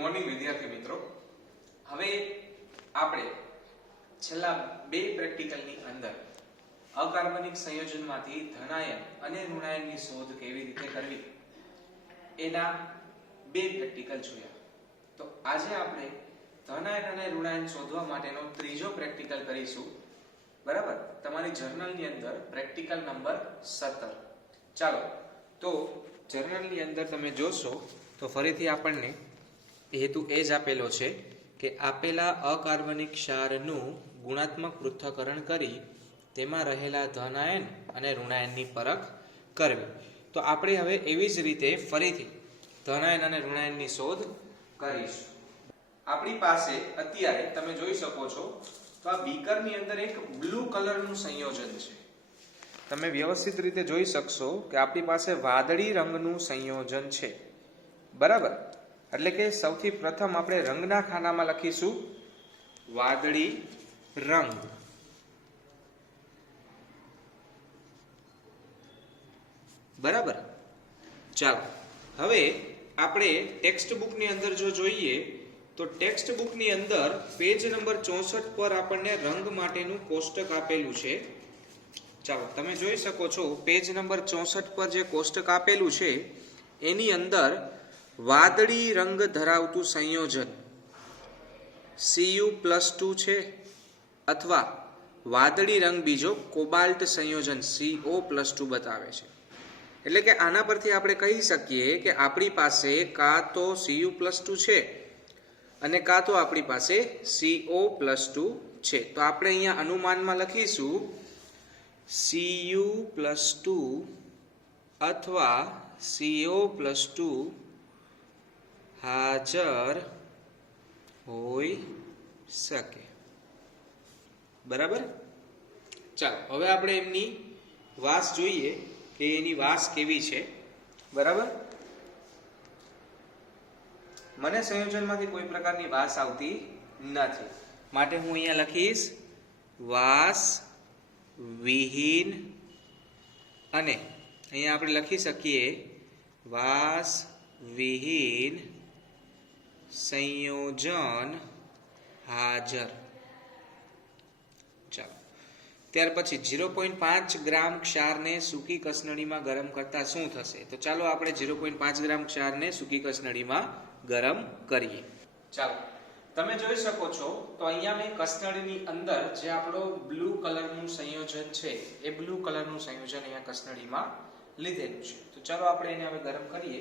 Morning વિદ્યાર્થી મિત્રો, હવે આપણે છેલ્લા બે પ્રેક્ટિકલની અંદર અકાર્બનિક સંયોજનમાંથી ધનાયન અને ઋણાયનની શોધ કેવી રીતે કરવી એના બે પ્રેક્ટિકલ જોયા. તો આજે આપણે ધનાયન અને ઋણાયન શોધવા માટેનો ત્રીજો પ્રેક્ટિકલ કરીશું. બરાબર, તમારી જર્નલની અંદર પ્રેક્ટિકલ નંબર 17. ચાલો, તો જર્નલની અંદર તમે જોશો તો ફરીથી આપણને હેતુ એ જ આપેલો છે કે આપેલા અકાર્બનિક ક્ષારનું ગુણાત્મક પૃથ્થકરણ કરી તેમાં રહેલા ધનાયન અને ઋણાયનની પરખ કરવી. તો આપણે હવે એવી જ રીતે ફરીથી ધનાયન અને ઋણાયનની શોધ કરીશું. આપણી પાસે અત્યારે તમે જોઈ શકો છો તો આ બીકરની અંદર એક બ્લુ કલરનું સંયોજન છે. તમે વ્યવસ્થિત રીતે જોઈ શકશો કે આપણી પાસે વાદળી રંગનું સંયોજન છે. બરાબર, એટલે કે સૌથી પ્રથમ આપણે રંગના ખાનામાં લખીશું વાદળી રંગ. બરાબર, ચાલો હવે આપણે ટેક્સ્ટ બુકની અંદર જો જોઈએ તો ટેક્સ્ટ બુકની અંદર પેજ નંબર 64 પર આપણને રંગ માટેનું કોષ્ટક આપેલું છે. ચાલો તમે જોઈ શકો છો પેજ નંબર 64 પર જે કોષ્ટક આપેલું છે એની અંદર વાદળી રંગ ધરાવતું સંયોજન Cu+2 છે અથવા વાદળી રંગ બીજો કોબાલ્ટ સંયોજન CO+2 બતાવે છે. એટલે કે આના પરથી આપણે કહી શકીએ કે આપણી પાસે કાં તો Cu+2 છે અને કાં તો આપણી પાસે CO+2 છે. તો આપણે અહીંયા અનુમાનમાં લખીશું Cu+2 અથવા CO+2 હાજર હોઈ શકે. બરાબર, ચાલો હવે આપણે એમની વાસ જોઈએ કે એની વાસ કેવી છે. બરાબર, મને સંયોજનમાંથી કોઈ પ્રકારની વાસ આવતી નથી, માટે હું અહીંયા લખીશ વાસ વિહીન, અને અહીંયા આપણે લખી શકીએ વાસ વિહીન સંયોજન હાજર. ચાલો, ત્યાર પછી 0.5 ગ્રામ ક્ષારને સૂકી કસનળીમાં ગરમ કરતા શું થશે? તો ચાલો આપણે 0.5 ગ્રામ ક્ષારને સૂકી કસનળીમાં ગરમ કરીએ. ચાલો તમે જોઈ શકો છો તો અહીંયા મેં કસનળીની અંદર જે આપણો બ્લુ કલરનું સંયોજન છે એ બ્લુ કલરનું સંયોજન અહીંયા કસનળીમાં લીધેલું છે. તો ચાલો આપણે એને હવે ગરમ કરીએ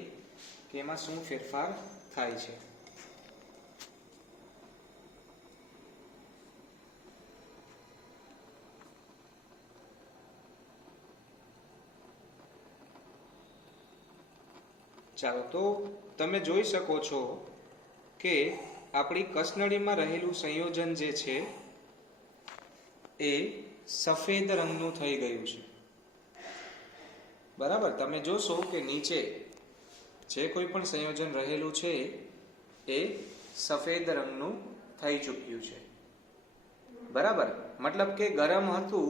કે એમાં શું ફેરફાર થાય છે. ચાલો, તો તમે જોઈ શકો છો કે આપણી કસનળીમાં રહેલું સંયોજન જે છે એ સફેદ રંગનું થઈ ગયું છે. બરાબર, તમે જોશો કે નીચે જે કોઈ પણ સંયોજન રહેલું છે એ સફેદ રંગનું થઈ ચૂક્યું છે. બરાબર, મતલબ કે ગરમ હતું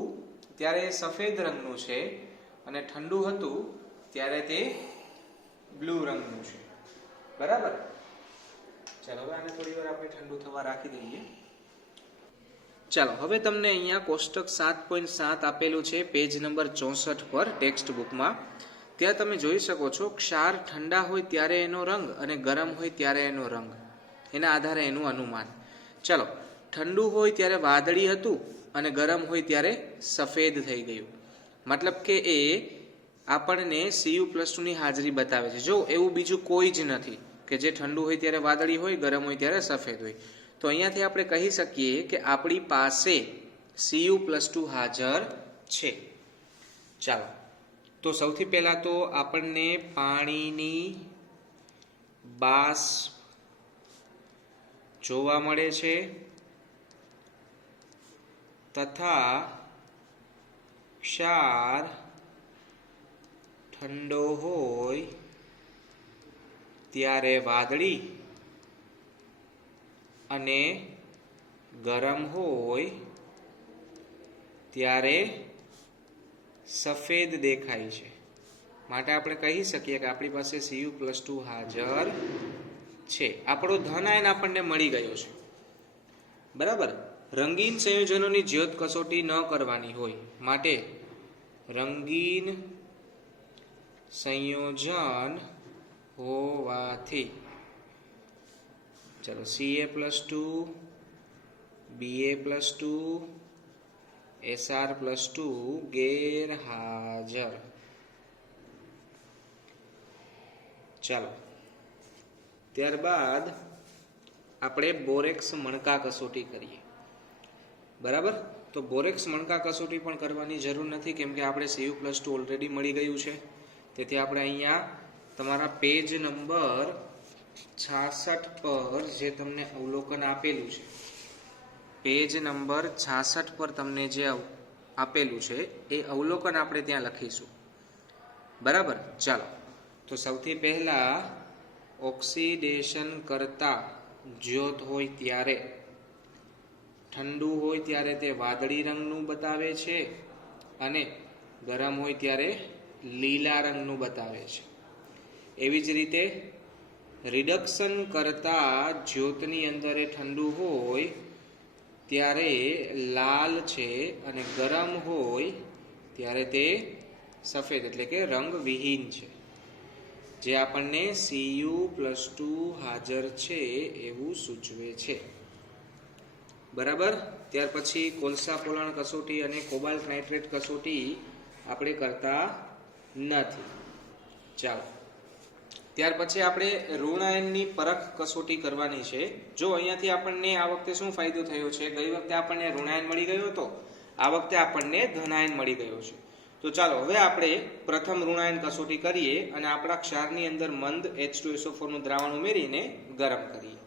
ત્યારે સફેદ રંગનું છે અને ઠંડુ હતું ત્યારે તે બ્લુ રંગનું છે. બરાબર, ચાલો હવે આને થોડી વાર આપણે ઠંડુ થવા રાખી દઈએ. ચાલો હવે તમને અહીંયા કોષ્ટક 7.7 આપેલું છે પેજ નંબર 64 પર ટેક્સ્ટ બુકમાં. ત્યાં તમે જોઈ શકો છો ક્ષાર ઠંડા હોય ત્યારે એનો રંગ અને ગરમ હોય ત્યારે એનો રંગ, એના આધારે એનું અનુમાન. ચાલો, ઠંડુ હોય ત્યારે વાદળી હતું અને ગરમ હોય ત્યારે સફેદ થઈ ગયું. મતલબ કે એ આપણને Cu+2 ની હાજરી બતાવે છે. જો એવું બીજું કોઈ જ નથી કે જે ઠંડુ હોય ત્યારે વાદળી હોય, ગરમ હોય ત્યારે સફેદ હોય. તો અહીંયાથી આપણે કહી શકીએ કે આપણી પાસે Cu+2 હાજર છે. ચાલો, તો સૌથી પહેલા તો આપણને પાણીની બાષ્પ જોવા મળે છે તથા ક્ષાર ઠંડો હોય ત્યારે વાદળી અને ગરમ હોય ત્યારે સફેદ દેખાય છે. માટે આપણે કહી શકીએ કે આપણી પાસે Cu+2 હાજર છે. આપણો ધન આયન આપણને મળી ગયો છે. બરાબર. રંગીન સંયોજનોની જ્યોત કસોટી ન કરવાની હોય માટે રંગીન સંયોજન હોવાથી ચલો Ca+2 Ba+2 Sr+2 ગેરહાજર. ચાલો ત્યારબાદ આપણે બોરેક્સ મણકા કસોટી કરીએ. બરાબર. તો બોરેક્સ મણકા કસોટી પણ કરવાની જરૂર નથી, કેમ કે આપણે Cu+2 ઓલરેડી મળી ગયું છે. તેથી આપણે અહીંયા તમારા પેજ નંબર 66 પર જે તમને અવલોકન આપેલું છે, પેજ નંબર 66 પર તમને જે આપેલું છે એ અવલોકન આપણે ત્યાં લખીશું. બરાબર. ચાલો તો સૌથી પહેલા ઓક્સિડેશન કરતા જ્યોત હોય ત્યારે, ઠંડુ હોય ત્યારે તે વાદળી રંગનું બતાવે છે અને ગરમ હોય ત્યારે લીલા રંગનું બતાવે છે. એવી જ રીતે રિડક્શન કરતા જ્યોતની અંદર એ ઠંડુ હોય ત્યારે લાલ છે અને ગરમ હોય ત્યારે તે સફેદ એટલે કે રંગવિહીન છે, જે આપણને Cu+2 હાજર છે એવું સૂચવે છે. બરાબર. ત્યાર પછી કોલસા પોલાણ કસોટી અને કોબાલ્ટ નાઇટ્રેટ કસોટી આપણે કરતા નથી. ચાલો ત્યાર પછી આપણે ઋણ આયનની પરખ કસોટી કરવાની છે. જો અહીંયાથી આપણને આ વખતે શું ફાયદો થયો છે, ગઈ વખતે આપણને ઋણ આયન મળી ગયો હતો, આ વખતે આપણને ધન આયન મળી ગયો છે. તો ચાલો હવે આપણે પ્રથમ ઋણ આયન કસોટી કરીએ અને આપણા ક્ષારની અંદર મંદ H2SO4 નું દ્રાવણ ઉમેરીને ગરમ કરીએ.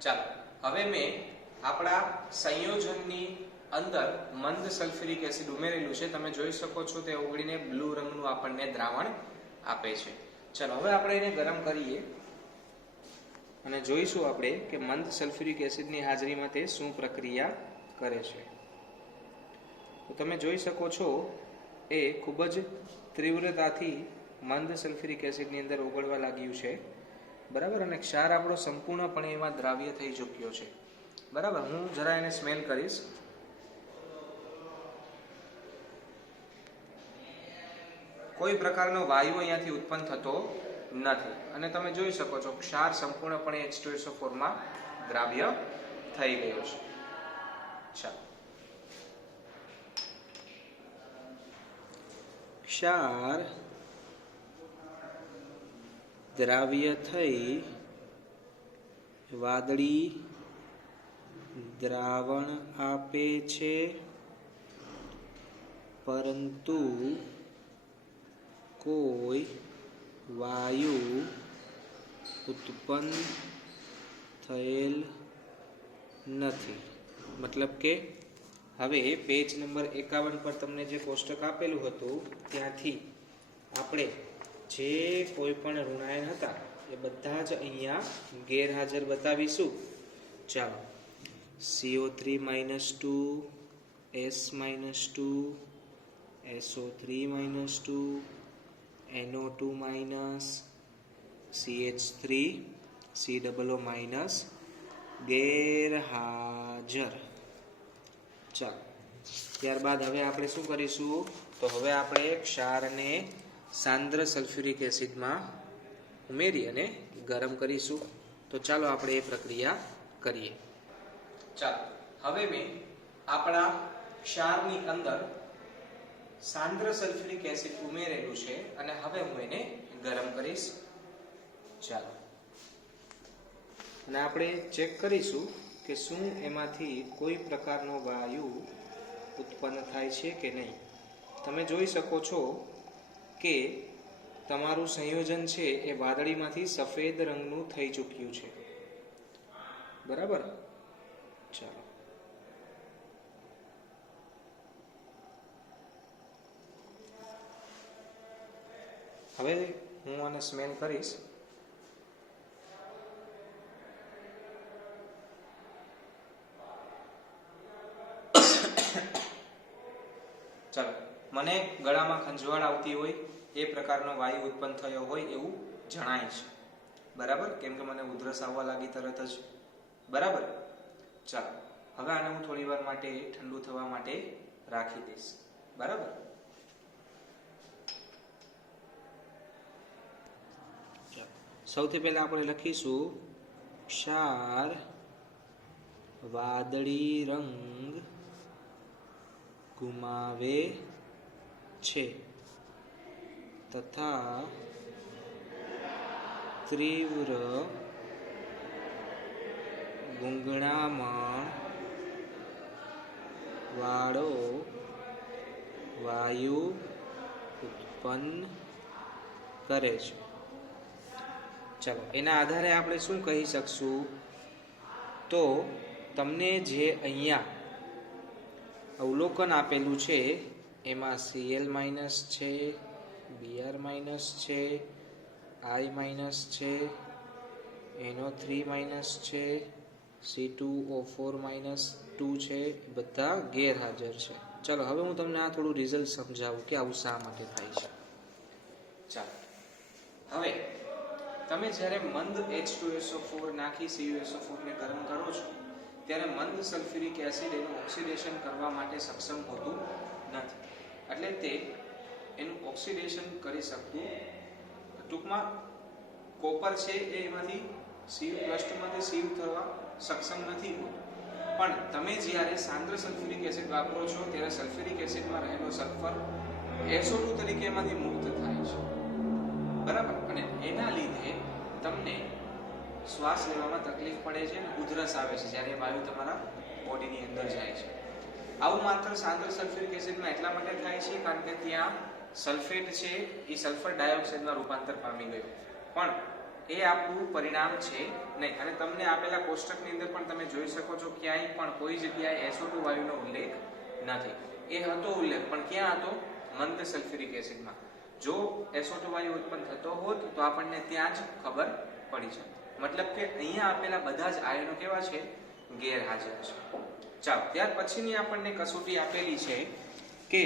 ચાલો હવે મેં આપણા સંયોજનની અંદર મંદ સલ્ફ્યુરિક એસિડ ઉમેરેલું છે. તમે જોઈ શકો છો તે ઓગળીને બ્લુ રંગનું આપણને દ્રાવણ આપે છે. ચાલો હવે આપણે એને ગરમ કરીએ અને જોઈશું આપણે કે મંદ સલ્ફ્યુરિક એસિડની હાજરીમાં તે શું પ્રક્રિયા કરે છે. તો તમે જોઈ શકો છો એ ખૂબ જ તીવ્રતાથી મંદ સલ્ફ્યુરિક એસિડની અંદર ઓગળવા લાગ્યું છે. બરાબર. અને ક્ષાર આપણો સંપૂર્ણપણે એમાં દ્રાવ્ય થઈ ચૂક્યો છે. બરાબર. હું જરા એને સ્મેલ કરીશ. કોઈ પ્રકારનો વાયુ અહીંયાથી ઉત્પન્ન થતો નથી અને તમે જોઈ શકો છો ક્ષાર સંપૂર્ણપણે H2SO4 માં દ્રાવ્ય થઈ ગયો છે. ચાલો ક્ષાર દ્રાવ્ય થઈ વાદળી દ્રાવણ આપે છે, પરંતુ કોઈ વાયુ ઉત્પન્ન થયેલ નથી. મતલબ કે હવે પેજ નંબર 51 પર તમને જે કોષ્ટક આપેલું હતું ત્યાંથી આપણે જે કોઈ પણ ઋણ આયન હતા એ બધા જ અહીંયા ગેરહાજર બતાવીશું. ચાલો CO3-2 S-2 SO3-2 NO2- CH3 COO- ગેરહાજર. ચાલો ત્યારબાદ હવે આપણે શું કરીશું, તો હવે આપણે ક્ષારને સાંદ્ર સલ્ફ્યુરિક એસિડમાં ઉમેરી અને ગરમ કરીશું. તો ચાલો આપણે એ પ્રક્રિયા કરીએ. ચાલો હવે મેં આપણા ક્ષારની અંદર સાંદ્ર સલ્ફ્યુરિક એસિડ ઉમેરેલું છે અને હવે હું એને ગરમ કરીશ. ચાલો અને આપણે ચેક કરીશું કે શું એમાંથી કોઈ પ્રકારનો વાયુ ઉત્પન્ન થાય છે કે નહીં. તમે જોઈ શકો છો કે તમારું સંયોજન છે એ વાદળીમાંથી સફેદ રંગનું થઈ ચૂક્યું છે. બરાબર. ચાલો હવે હું આને સ્મેલ કરીશ. ચાલો મને ગળામાં ખંજવાળ આવતી હોય એ પ્રકારનો વાયુ ઉત્પન્ન થયો હોય એવું જણાય છે. બરાબર, કેમ કે મને ઉધરસ આવવા લાગી તરત જ. બરાબર, ચાલો હવે આને હું થોડી વાર માટે ઠંડુ થવા માટે રાખી દઈશ. બરાબર, સૌથી પહેલા આપણે લખીશું ક્ષાર વાદળી રંગ ગુમાવે છે તથા તીવ્ર ગૂંગળામણ વાળો વાયુ ઉત્પન્ન કરે છે. ચાલો એના આધારે આપણે શું કહી શકશું? તો તમને જે અહીંયા અવલોકન આપેલું છે એમાં Cl માઇનસ છે, Br માઇનસ છે, I માઇનસ છે, NO3 માઇનસ છે, C2O4 માઇનસ 2 છે, બધા ગેરહાજર છે. ચાલો હવે હું તમને આ થોડું રિઝલ્ટ સમજાવું કે આવું શા માટે થાય છે. ચાલો હવે તમે જ્યારે મંદ H2SO4 નાખી CuSO4 ને ગરમ કરો છો ત્યારે મંદ સલ્ફ્યુરિક એસિડ એનું ઓક્સિડેશન કરવા માટે સક્ષમ હોતું નથી. એટલે તે એનું ઓક્સિડેશન કરી શકતું, ટૂંકમાં કોપર છે એ એમાંથી માંથી સીવ થવા સક્ષમ નથી હોતું. પણ તમે જ્યારે સાંદ્ર સલ્ફ્યુરિક એસિડ વાપરો છો ત્યારે સલ્ફ્યુરિક એસિડમાં રહેલો સલ્ફર SO2 તરીકે એમાંથી મુક્ત થાય છે. બરાબર, અને એના લીધે તમને શ્વાસ લેવામાં તકલીફ પડે છે અને ઉધરસ આવે છે જ્યારે વાયુ તમારા બોડીની અંદર જાય છે. આવું માત્ર સાંદ્ર સલ્ફ્યુરિક એસિડમાં એટલા માટે થાય છે કારણ કે ત્યાં સલ્ફેટ છે એ સલ્ફર ડાયોક્સાઇડમાં રૂપાંતર પામી ગયું. પણ એ આપણું પરિણામ છે નહીં. અને તમને આપેલા કોષ્ટકની અંદર પણ તમે જોઈ શકો છો ક્યાંય પણ કોઈ જગ્યાએ SO2 વાયુનો ઉલ્લેખ નથી. એ હતો ઉલ્લેખ, પણ ક્યાં હતો? મંદ સલ્ફ્યુરિક એસિડમાં. જો SO2 વાયુ ઉત્પન્ન થતો હોત તો આપણને ત્યાં જ ખબર પડી છે. મતલબ કે અહીંયા આપેલા બધા જ આયનો કેવા છે? ગેરહાજર છે. ચાલો ત્યાર પછીની આપણને કસોટી આપેલી છે કે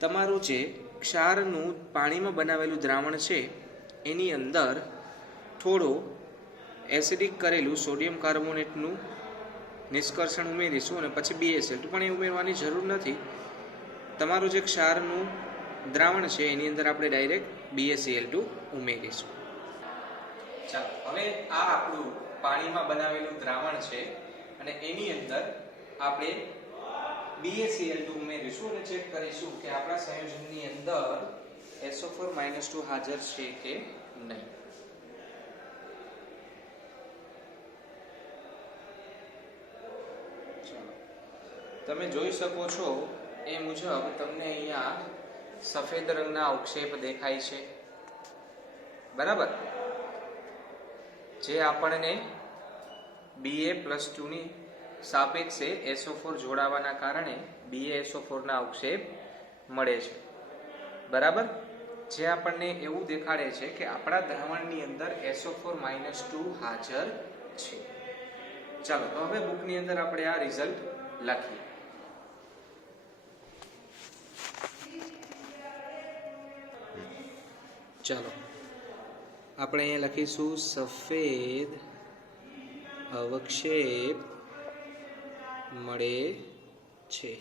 તમારું જે ક્ષારનું પાણીમાં બનાવેલું દ્રાવણ છે એની અંદર થોડો એસિડિક કરેલું સોડિયમ કાર્બોનેટનું નિષ્કર્ષણ ઉમેરીશું અને પછી BaSL2 પણ એ ઉમેરવાની જરૂર નથી. તમારું જે ક્ષારનું દ્રાવણ છે એની અંદર આપણે ડાયરેક્ટ BaCl2 ઉમેરીશું. ચાલો હવે આ આપણું પાણીમાં બનાવેલું દ્રાવણ છે અને એની અંદર આપણે BaCl2 ઉમેરીશું અને ચેક કરીશું કે આપણા સંયોજનની અંદર SO4-2 હાજર છે કે નહીં. ચાલો તમે જોઈ શકો છો એ મુજબ તમને અહીંયા સફેદ રંગના અવક્ષેપ દેખાય છે. બરાબર, જે આપણને Ba+2 ની સાપેક્ષે SO4 જોડાવાના કારણે BaSO4 ના અવક્ષેપ મળે છે. બરાબર, જે આપણને એવું દેખાડે છે કે આપણા દ્રાવણની અંદર SO4-2 હાજર છે. ચાલો તો હવે બુકની અંદર આપણે આ રિઝલ્ટ લખીએ. ચાલો આપણે અહીંયા લખીશું સફેદ અવક્ષેપ મળે છે,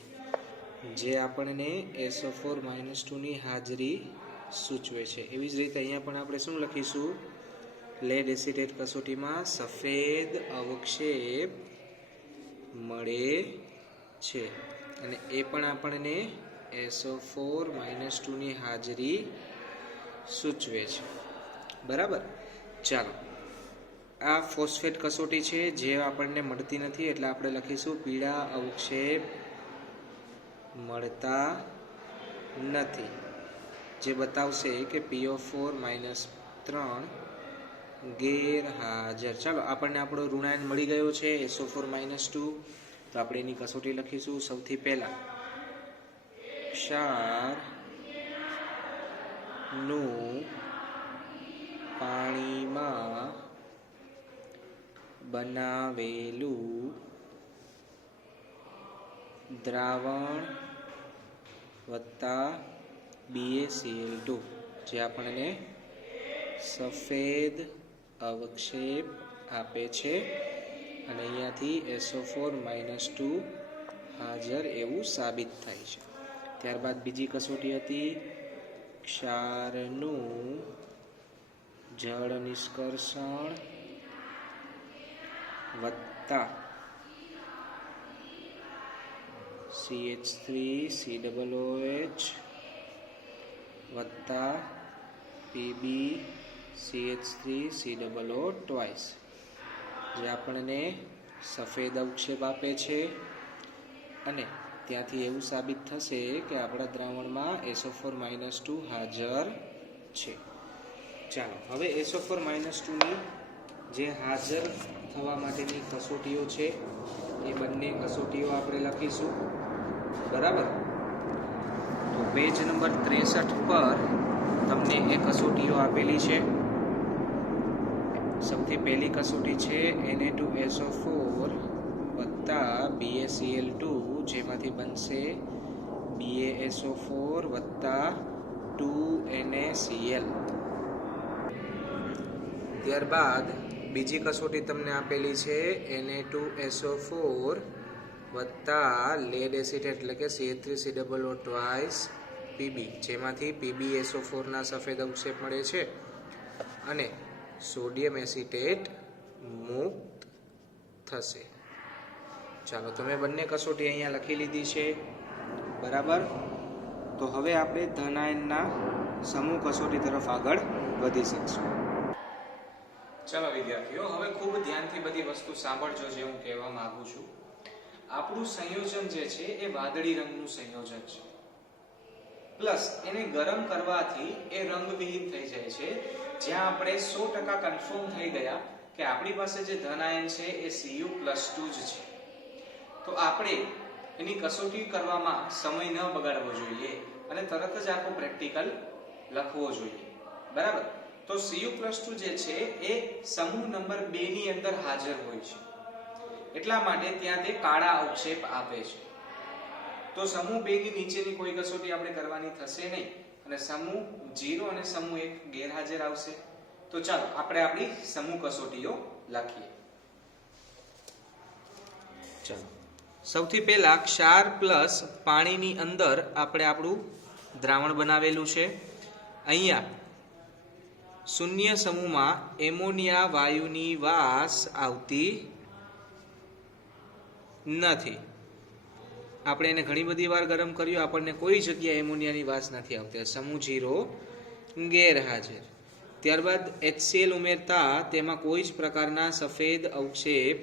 જે આપણને SO4-2 ની હાજરી સૂચવે છે. એવી જ રીતે અહીંયા પણ આપણે શું લખીશું? લેડ એસિટેટ કસોટીમાં સફેદ અવક્ષેપ મળે છે અને એ પણ આપણને SO4-2 ની હાજરી સૂચવે છે. બરાબર, ચાલો આ ફોસ્ફેટ કસોટી છે જે આપણને મળતી નથી એટલે આપણે લખીશું પીળા અવક્ષેપ મળતા નથી, જે બતાવશે કે PO4-3 ગેરહાજર. ચાલો આપણને આપણો ઋણાયન મળી ગયો છે SO4-2, તો આપણે એની કસોટી લખીશું. સૌથી પહેલા ક્ષારનું પાણીમાં બનાવેલું દ્રાવણ વત્તા BaCl2, જે આપણને સફેદ અવક્ષેપ આપે છે અને અહીંયાથી SO4-2 હાજર એવું સાબિત થાય છે. ત્યારબાદ બીજી કસોટી હતી ક્ષારનું જળ નિષ્કર્ષણ વત્તા CH3COOH વત્તા PbCH3COO ટ્વાઇસ, જે આપણને સફેદ અવક્ષેપ આપે છે અને ત્યાંથી એવું સાબિત થશે કે આપણા દ્રાવણમાં SO4-2 હાજર છે. ચાલો હવે SO4-2 ની જે હાજર થવા માટેની કસોટીઓ છે એ બંને કસોટીઓ આપણે લખીશું. બરાબર, તો પેજ નંબર 63 પર તમને એ કસોટીઓ આપેલી છે. સૌથી પહેલી કસોટી છે Na2SO4 વત્તા BaCl2, જેમાંથી બનશે BaSO4 વત્તા 2NaCl. ત્યારબાદ બીજી કસોટી તમને આપેલી છે Na2SO4 વત્તા લેડ એસિડ એટલે કે CH3COO ટ્વાઇસ Pb, જેમાંથી PbSO4 ના સફેદ અવક્ષેપ મળે છે અને સોડિયમ એસિટેટ મુક્ત થશે. ચાલો, તમે બંને કસોટી અહીંયા લખી લીધી છે. બરાબર, તો હવે આપણે ધન આયનના સમૂહ કસોટી તરફ આગળ વધી શકશું. ચાલો વિદ્યાર્થીઓ, હવે ખૂબ ધ્યાનથી બધી વસ્તુ સાંભળજો જે હું કહેવા માંગુ છું. આપણું સંયોજન જે છે એ વાદળી રંગનું સંયોજન છે, પ્લસ એને ગરમ કરવાથી એ રંગવિહીન થઈ જાય છે. જ્યાં આપણે 100% કન્ફર્મ થઈ ગયા કે આપણી પાસે જે ધન આયન છે એ Cu+2 જ છે, તો આપણે એની કસોટી કરવામાં સમય ન બગાડવો જોઈએ અને તરત જ આખો પ્રેક્ટિકલ લખવો જોઈએ. બરાબર, તો Cu+2 જે છે એ સમૂહ નંબર 2 ની અંદર હાજર હોય છે, એટલા માટે ત્યાં તે કાળા અવક્ષેપ આપે છે. તો સમૂહ 2 ની નીચેની કોઈ કસોટી આપણે કરવાની થશે નહીં અને સમૂહ 0 અને સમૂહ 1 ગેરહાજર આવશે. તો ચાલો આપણે આપણી સમૂહ કસોટીઓ લખીએ. ચાલો, સૌથી પહેલા ક્ષાર પ્લસ પાણીની અંદર આપણે આપણું દ્રાવણ બનાવેલું છે. અહીંયા શૂન્ય સમૂહમાં એમોનિયા વાયુની વાસ આવતી નથી. આપણે એને ઘણી બધી વાર ગરમ કર્યું, આપણને કોઈ જગ્યાએ એમોનિયાની વાસ નથી આવતી. સમૂહ 0 ગેરહાજર. ત્યારબાદ HCl ઉમેરતા તેમાં કોઈ જ પ્રકારના સફેદ અવક્ષેપ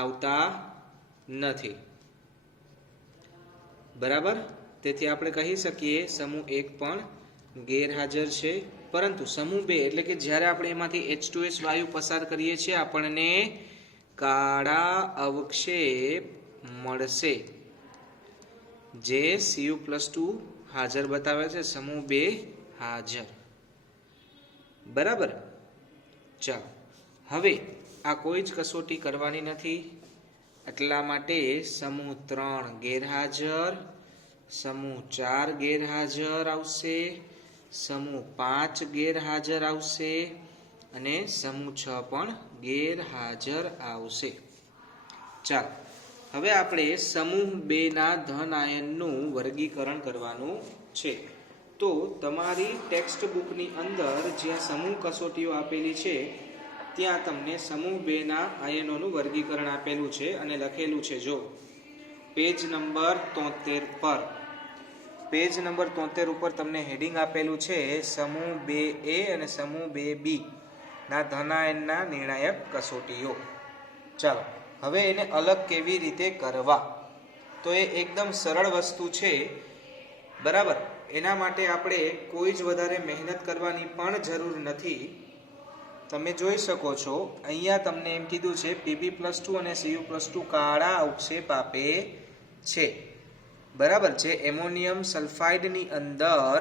આવતા નથી. બરાબર, તેથી આપણે કહી શકીએ સમૂહ 1 પણ ગેરહાજર છે. પરંતુ સમૂહ 2 એટલે કે જ્યારે આપણે એમાંથી H2S વાયુ પસાર કરીએ છીએ આપણને કાળા અવક્ષેપ મળશે, જે Cu+2 હાજર બતાવે છે, સમૂહ 2 હાજર. બરાબર, ચાલો હવે આ કોઈ જ કસોટી કરવાની નથી, એટલા માટે સમૂહ 3 ગેરહાજર, સમૂહ 4 ગેરહાજર આવશે, સમૂહ 5 ગેરહાજર આવશે અને સમૂહ 6 પણ ગેરહાજર આવશે. ચાલો હવે આપણે સમૂહ 2 ના ધન આયનનું વર્ગીકરણ કરવાનું છે. તો તમારી ટેક્સ્ટ બુકની અંદર જ્યાં સમૂહ કસોટીઓ આપેલી છે ત્યાં તમને સમૂહ 2 ના આયનોનું વર્ગીકરણ આપેલું છે અને લખેલું છે. જો પેજ નંબર 73 પર, પેજ નંબર 73 ઉપર તમને હેડિંગ આપેલું છે સમૂહ 2A અને સમૂહ 2B ના ધન આયનના નિર્ણાયક કસોટીઓ. ચાલો હવે એને અલગ કેવી રીતે કરવા, તો એ એકદમ સરળ વસ્તુ છે. બરાબર, એના માટે આપણે કોઈ જ વધારે મહેનત કરવાની પણ જરૂર નથી. તમે જોઈ શકો છો અહીંયા તમને એમ કીધું છે Pb+2 અને Cu+2 કાળા અવક્ષેપ આપે છે. બરાબર, જે એમોનિયમ સલ્ફાઇડની અંદર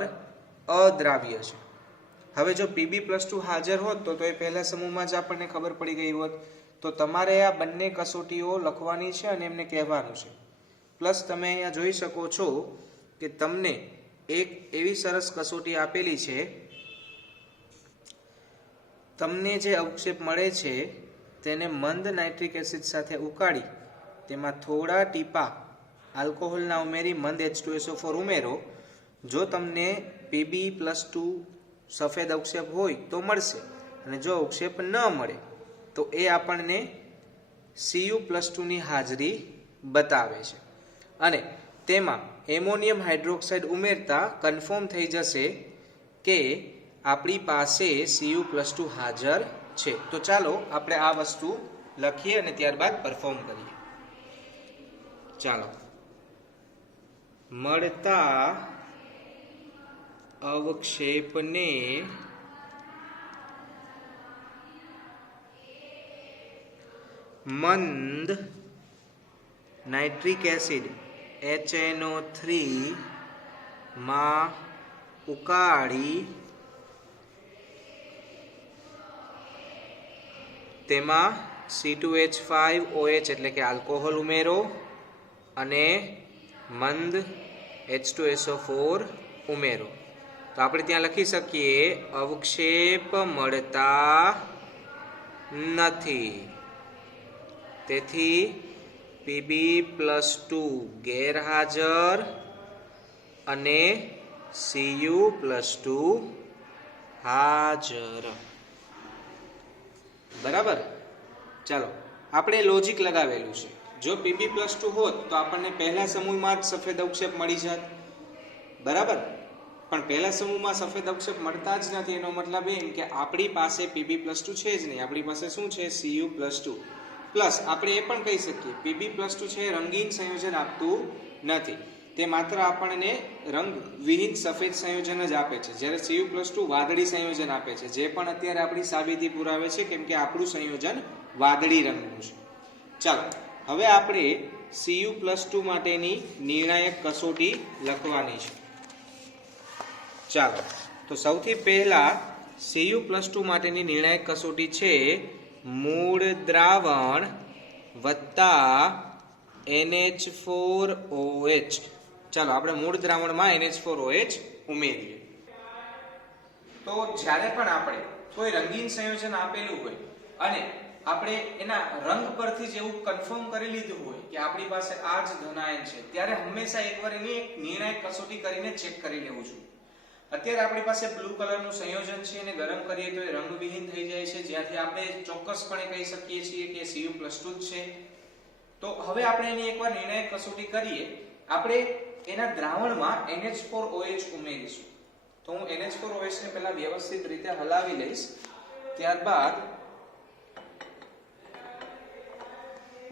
અદ્રાવ્ય છે. હવે જો Pb+2 હાજર હોત તો એ પહેલા સમૂહમાં જ આપણને ખબર પડી ગઈ હોત. તો તમારે આ બંને કસોટીઓ લખવાની છે અને એમને કહેવાનું છે. પ્લસ તમે અહીંયા જોઈ શકો છો કે તમને એક એવી સરસ કસોટી આપેલી છે તમને જે અવક્ષેપ મળે છે તેને મંદ નાઇટ્રિક એસિડ સાથે ઉકાળી તેમાં થોડા ટીપા આલ્કોહોલના ઉમેરી મંદ H2SO4 ઉમેરો. જો તમને Pb+2 સફેદ અવક્ષેપ હોય તો મળશે, અને જો અવક્ષેપ ન મળે તો એ આપણને Cu+2 ની હાજરી બતાવે છે. અને તેમાં એમોનિયમ હાઇડ્રોક્સાઇડ ઉમેરતા કન્ફર્મ થઈ જશે કે આપણી પાસે Cu+2 હાજર છે. તો ચાલો આપણે આ વસ્તુ લખીએ અને ત્યારબાદ પરફોર્મ કરીએ. ચાલો, મળતા અવક્ષેપને મંદ નાઇટ્રિક એસિડ HNO3 માં ઉકાળી તેમાં C2H5OH એટલે કે આલ્કોહોલ ઉમેરો અને મંદ H2SO4 ઉમેરો. તો આપણે ત્યાં લખી શકીએ અવક્ષેપ મળતા નથી, તેથી Pb+2 ગેરહાજર અને Cu+2 હાજર. બરાબર. ચાલો, આપણે લોજિક લગાવેલું છે. જો Pb+2 હોત તો આપણને પહેલા સમૂહમાં જ સફેદ અવક્ષેપ મળી જાત. બરાબર. પણ પહેલા સમૂહમાં સફેદ અવક્ષેપ મળતા જ નથી. એનો મતલબ એમ કે આપણી પાસે Pb+2 છે જ નહીં. આપણી પાસે શું છે? Cu+2. પ્લસ આપણે એ પણ કહી શકીએ Pb+2 છે રંગીન સંયોજન આપતું નથી. તે માત્ર આપણને રંગ વિહીન સફેદ સંયોજન જ આપે છે, જ્યારે Cu+2 વાદળી સંયોજન આપે છે, જે પણ અત્યારે આપણી સાબિતી પુરાવે છે, કેમ કે આપણું સંયોજન વાદળી રંગનું છે. ચાલો, હવે આપણે Cu+2 માટેની નિર્ણાયક કસોટી લખવાની છે. ચાલો, તો સૌથી પહેલા Cu+2 માટેની નિર્ણાયક કસોટી છે મૂળ દ્રાવણ વત્તા NH4OH. ચાલો, આપણે મૂળ દ્રાવણમાં NH4OH ઉમેરીએ. તો જ્યારે પણ આપણે કોઈ રંગીન સંયોજન આપેલું હોય અને આપણે એના રંગ પરથી જ એવું કન્ફર્મ કરી લીધું હોય કે આપણી પાસે આ જ ધનાયન છે, ત્યારે હંમેશા એકવાર એની એક નિર્ણાયક કસોટી કરીને ચેક કરી લેવું જોઈએ. અત્યારે આપણી પાસે બ્લુ કલરનું સંયોજન છે, અને ગરમ કરીએ તો એ રંગવિહીન થઈ જાય છે, જ્યાંથી આપણે ચોક્કસપણે કહી શકીએ છીએ કે Cu+2 જ છે. તો હવે આપણે એની એકવાર નિર્ણાયક કસોટી કરીએ. આપણે એના દ્રાવણમાં NH4OH ઉમેરીશું. તો હું NH4OH ને પહેલા વ્યવસ્થિત રીતે હલાવી લઈશ, ત્યારબાદ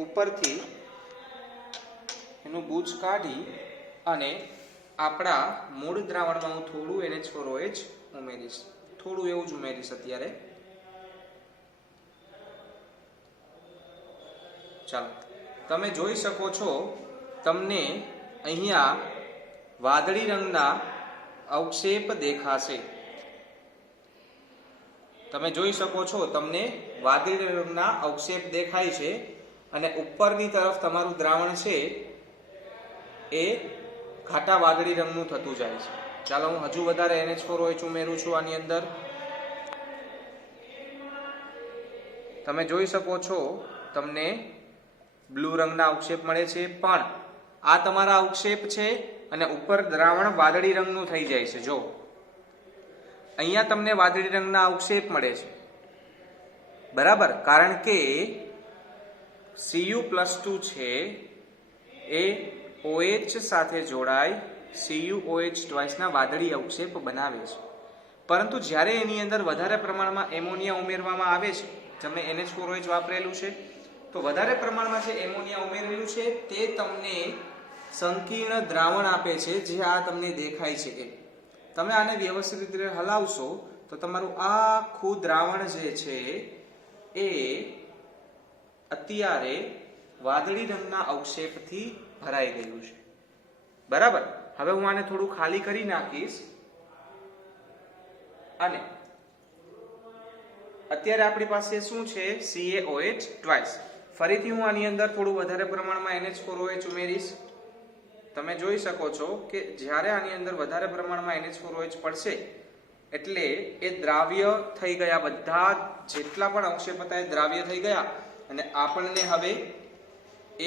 ઉપરથી એનું બૂચ કાઢી અને આપણા મૂળ દ્રાવણમાં હું થોડું NH4OH ઉમેરીશ. થોડું એવું જ ઉમેરીશ અત્યારે. ચાલો, તમે જોઈ શકો છો, તમને અહીંયા વાદળી રંગના અવક્ષેપ દેખાશે. તમે જોઈ શકો છો, તમને વાદળી રંગના અવક્ષેપ દેખાય છે, અને ઉપરની તરફ તમારું દ્રાવણ છે એ ઘાટા વાદળી રંગનું થતું જાય છે. ચાલો, હું હજુ વધારે NH4OH ઉમેરું છું આની અંદર. તમે જોઈ શકો છો, તમને બ્લુ રંગના અવક્ષેપ મળે છે, પણ આ તમારા અવક્ષેપ છે અને ઉપર દ્રાવણ વાદળી રંગનું થઈ જાય છે. જો અહીંયા તમને વાદળી રંગના અવક્ષેપ મળે છે, બરાબર, કારણ કે Cu+2 છે એ OH સાથે જોડાય CuOH ના વાદળી અવક્ષેપ બનાવે છે. પરંતુ જ્યારે એની અંદર વધારે પ્રમાણમાં એમોનિયા ઉમેરવામાં આવે છે, તમે NH4OH વાપરેલું છે, તો વધારે પ્રમાણમાં જે એમોનિયા ઉમેરેલું છે તે તમને સંકીર્ણ દ્રાવણ આપે છે, જે આ તમને દેખાય છે. એ તમે આને વ્યવસ્થિત રીતે હલાવશો તો તમારું આખું દ્રાવણ જે છે એ અત્યારે વાદળી રંગના અવક્ષેપથી ભરાઈ ગયું છે. બરાબર. હવે હું આને થોડું ખાલી કરી નાખીશ, અને અત્યારે આપણી પાસે શું છે? CaOH twice. ફરીથી હું આની અંદર થોડું વધારે પ્રમાણમાં NH4OH ઉમેરીશ. તમે જોઈ શકો છો કે જ્યારે આની અંદર વધારે પ્રમાણમાં NH4OH પડશે એટલે એ દ્રાવ્ય થઈ ગયા, બધા જેટલા પણ અવક્ષેપ હતા એ દ્રાવ્ય થઈ ગયા અને આપણને હવે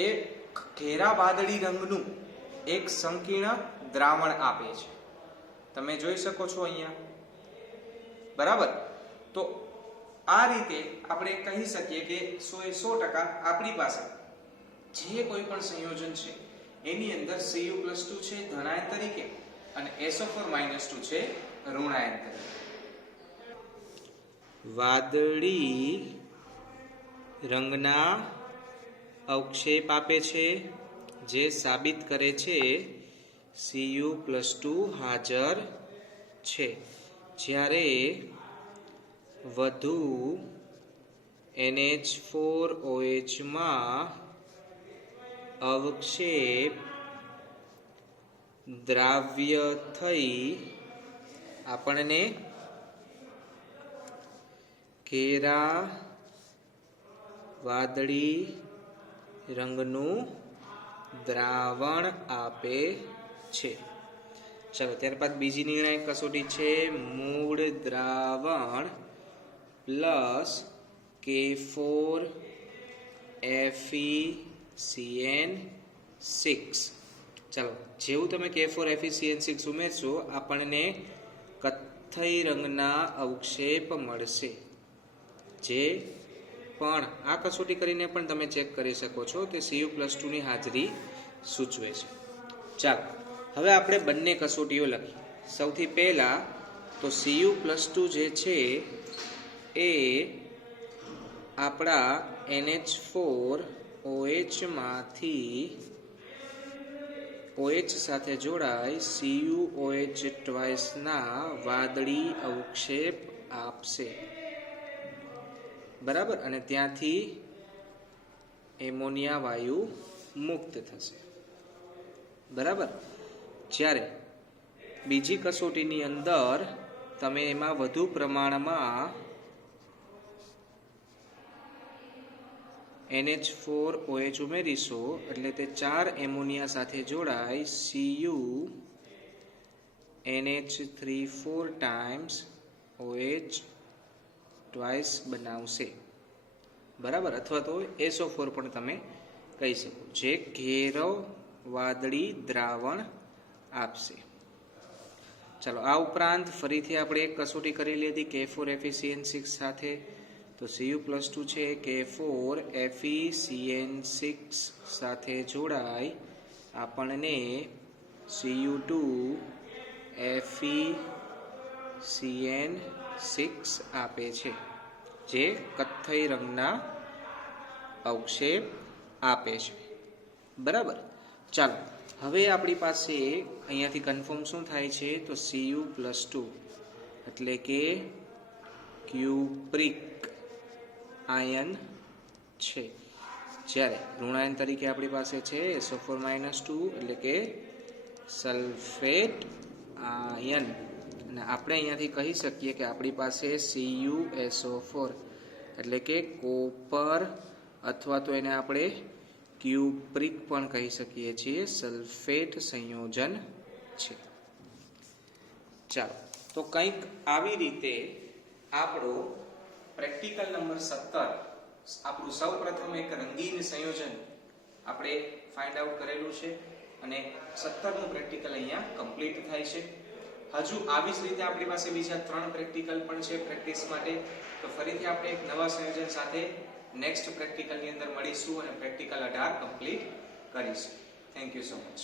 એ ઘેરા વાદળી રંગનું એક સંકીર્ણ દ્રાવણ આપે છે. તમે જોઈ શકો છો અહીંયા, બરાબર. તો આ રીતે આપણે કહી શકીએ કે 100% આપણી પાસે જે કોઈ પણ સંયોજન છે એની અંદર Cu+2 છે ધનાયન તરીકે અને SO4-2 છે ઋણાયન તરીકે. વાદળી રંગના અવક્ષેપ આપે છે જે સાબિત કરે છે Cu+2 હાજર છે. જ્યારે વધુ NH4OH માં અવક્ષેપ દ્રાવ્ય થઈ આપણને ઘેરા વાદળી રંગનું દ્રાવણ આપે છે. ચાલો ત્યારબાદ બીજી નિર્ણાયક કસોટી છે મૂળ દ્રાવણ પ્લસ K4FeCN6. ચાલો જેવું તમે K4FeCN6 ઉમેરશો આપણને કથ્થઈ રંગના અવક્ષેપ મળશે. જે પણ આ કસોટી કરીને પણ તમે ચેક કરી શકો છો, તે Cu+2 ની હાજરી સૂચવે છે. ચાલો હવે આપણે બંને કસોટીઓ લખીએ. સૌથી પહેલા તો Cu+2 જે છે એ આપણા NH4OH માંથી OH સાથે જોડાય CuOH ના વાદળી અવક્ષેપ આપશે, બરાબર. અને ત્યાંથી એમોનિયા વાયુ મુક્ત થશે, બરાબર. જ્યારે બીજી કસોટીની અંદર તમે એમાં વધુ પ્રમાણમાં NH4OH ઉમેરીશો એટલે તે 4 એમોનિયા સાથે જોડાય CuNH3 ટાઈમ્સ OH ટ્વાઇસ બનાવશે, બરાબર. અથવા તો SO4 પણ તમે કહી શકો, જે ઘેરો વાદળી દ્રાવણ આપશે. ચાલો આ ઉપરાંત ફરીથી આપણે એક કસોટી કરી લીધી K4FeCN6 સાથે. તો Cu+2 છે K4FeCN6 સાથે જોડાય આપણને Cu2FeCN6 આપે છે, જે કથ્થઈ રંગના અવક્ષેપ આપે છે, બરાબર. ચાલો હવે આપણી પાસે અહીંયાથી કન્ફર્મ શું થાય છે તો Cu+2 એટલે કે ક્યુપ્રિક આયન છે. જ્યારે ઋણાયન તરીકે આપણી પાસે છે SO4-2 એટલે કે સલ્ફેટ આયન. અને આપણે અહીંયાથી કહી શકીએ કે આપણી પાસે CuSO4 એટલે કે કોપર અથવા તો એને આપણે ક્યુપ્રિક પણ કહી શકીએ છીએ, સલ્ફેટ સંયોજન છે. ચાલો તો કંઈક આવી રીતે આપણો પ્રેક્ટિકલ નંબર 17 આપણું સૌપ્રથમ એક રંગીન સંયોજન આપણે ફાઇન્ડ આઉટ કરેલું છે અને 17નું પ્રેક્ટિકલ અહીંયા કમ્પ્લીટ થાય છે. હજુ આવી જ રીતે આપણી પાસે બીજા 3 પ્રેક્ટિકલ પણ છે પ્રેક્ટિસ માટે. તો ફરીથી આપણે એક નવા સંયોજન સાથે નેક્સ્ટ પ્રેક્ટિકલની અંદર મળીશું અને પ્રેક્ટિકલ 18 કમ્પ્લીટ કરીશું. Thank you so much.